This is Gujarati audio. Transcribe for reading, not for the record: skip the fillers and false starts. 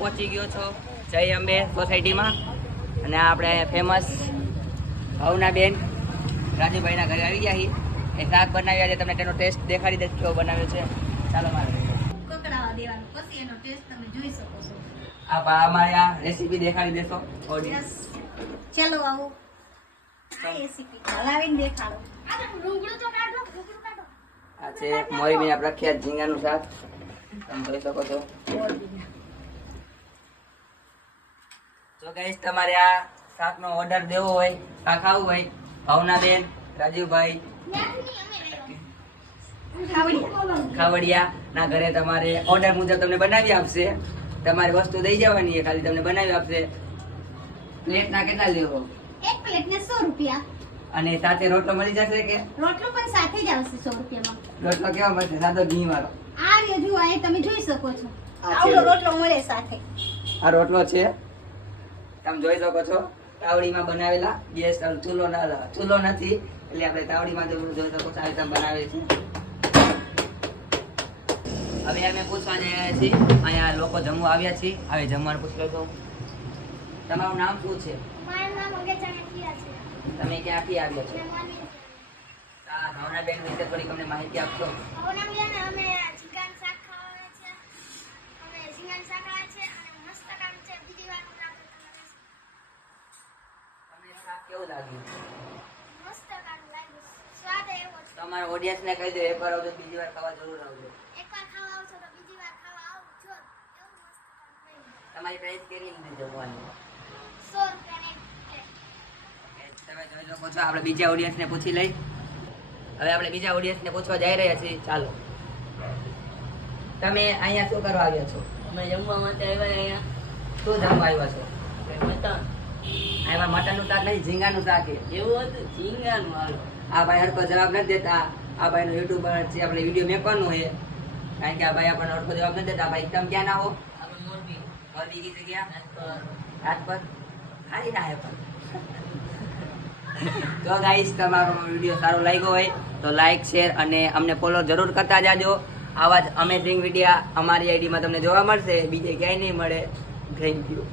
પહોંચી ગયો છો જય અંબે સોસાયટીમાં અને આપણે ફેમસ ભાવનાબેન રાજુભાઈના ઘરે આવી ગયા છીએ. એ શાક બનાવ્યા છે, તમને તેનો ટેસ્ટ દેખાડી દે કેવો બનાવ્યો છે. ચાલો મારે કકડાવા દેવાનું, પછી એનો ટેસ્ટ તમે જોઈ શકો છો. અમારે આ રેસીપી દેખાડી દેશો ઓડિયન્સ. ચાલો આવો આ રેસીપી હલાવીને દેખાડો. આ છે મોરબીના પ્રખ્યાત ઝીંગાનું શાક, તમે જોઈ શકો છો. જો ગાઈસ તમારે આ શાકનો ઓર્ડર દેવો હોય, શાક ખાવું હોય, ભાવનાબેન રાજુભાઈ ખાવડિયા ના ઘરે તમારે ઓર્ડર મુજબ તમને બનાવી આપશે. તમારી વસ્તુ દઈ જવાની છે, ખાલી તમને બનાવી આપશે. પ્લેટ ના કેટલા લેવો? એક પ્લેટ ને 100 રૂપિયા. અને સાથે રોટલો મળી જશે કે? રોટલો પણ સાથે જ આવશે 100 રૂપિયામાં. રોટલો કેવો મળશે? સાદો ઘી વાળો? આ રહ્યો જુઓ, આ તમે જોઈ શકો છો. આવડો રોટલો મળે સાથે. આ રોટલો છે, તમે જોઈ શકો છો. તાવડીમાં બનાવેલા, ગેસ ચૂલો નથી એટલે આપણે તાવડીમાં જોઈ શકો છો. આ બનાવે છે. હવે અમે પૂછવા જઈ રહ્યા છીએ, અહીંયા લોકો જમવા આવ્યા છીએ. હવે જમવાનું પૂછ લો. તમારું નામ શું છે? મારું નામ અગેચાણિયા છે. તમે ક્યાંથી આવ્યા છો? હા, ભાવનાબેન વિશે થોડીક અમને માહિતી આપશો. ભાવનાબેન અમે ઝીંગાનું શાક ખાવાના છે. અમે ઝીંગાનું શાક ખાવા છે અને મસ્ત કામ છે. બીજી વાર તમને શાક કેવું લાગ્યું? મસ્ત કામ લાગ્યું. સ્વાદ એવો છે. તમારા ઓડિયન્સને કહી દો, એકવાર આવજો, બીજી વાર ખાવા જરૂર આવજો. એકવાર ખાવા આવશો તો બીજી વાર ખાવા આવજો. એવું મસ્ત કામ કર્યું. તમારી પ્રાઇસ કેટલી લીધી જમવાની? 100 રૂપિયાની પ્લેટ. તમે જોઈ શકો છો. આપણે બીજા ઓડિયન્સને પૂછી લઈ. હવે આપણે બીજા ઓડિયન્સને પૂછવા જઈ રહ્યા છીએ. ચાલો, તમે અહીંયા શું કરવા આવ્યા છો? અમે જમવા માટે આવ્યા અહીંયા. શું જમવા આવ્યા છો? મટન. આમાં મટનનું શાક નહીં, ઝીંગાનું શાક છે. એવું હતું ઝીંગાનું. હાલો આ ભાઈ હરકો જવાબ નથી દેતા. આ ભાઈનો યુટ્યુબર છે, આપણે વિડીયો મેકવાનું છે. કારણ કે આ ભાઈ આપણને હરકો જવાબ નથી દેતા. ભાઈ તમે ક્યાં ના હો? અમે મોરબી મોરબી કી જગ્યા? રાજકોટ. રાજકોટ ખાલી ના હે પણ. તો ગાઈસ, તમારો વિડીયો સારો લાગ્યો હોય તો લાઈક, શેર અને અમને ફોલો જરૂર કરતા જાજો. આવા જ અમેઝિંગ વિડીયો અમારી આઈડીમાં તમને જોવા મળશે, બીજે ક્યાંય નહીં મળે. Thank you.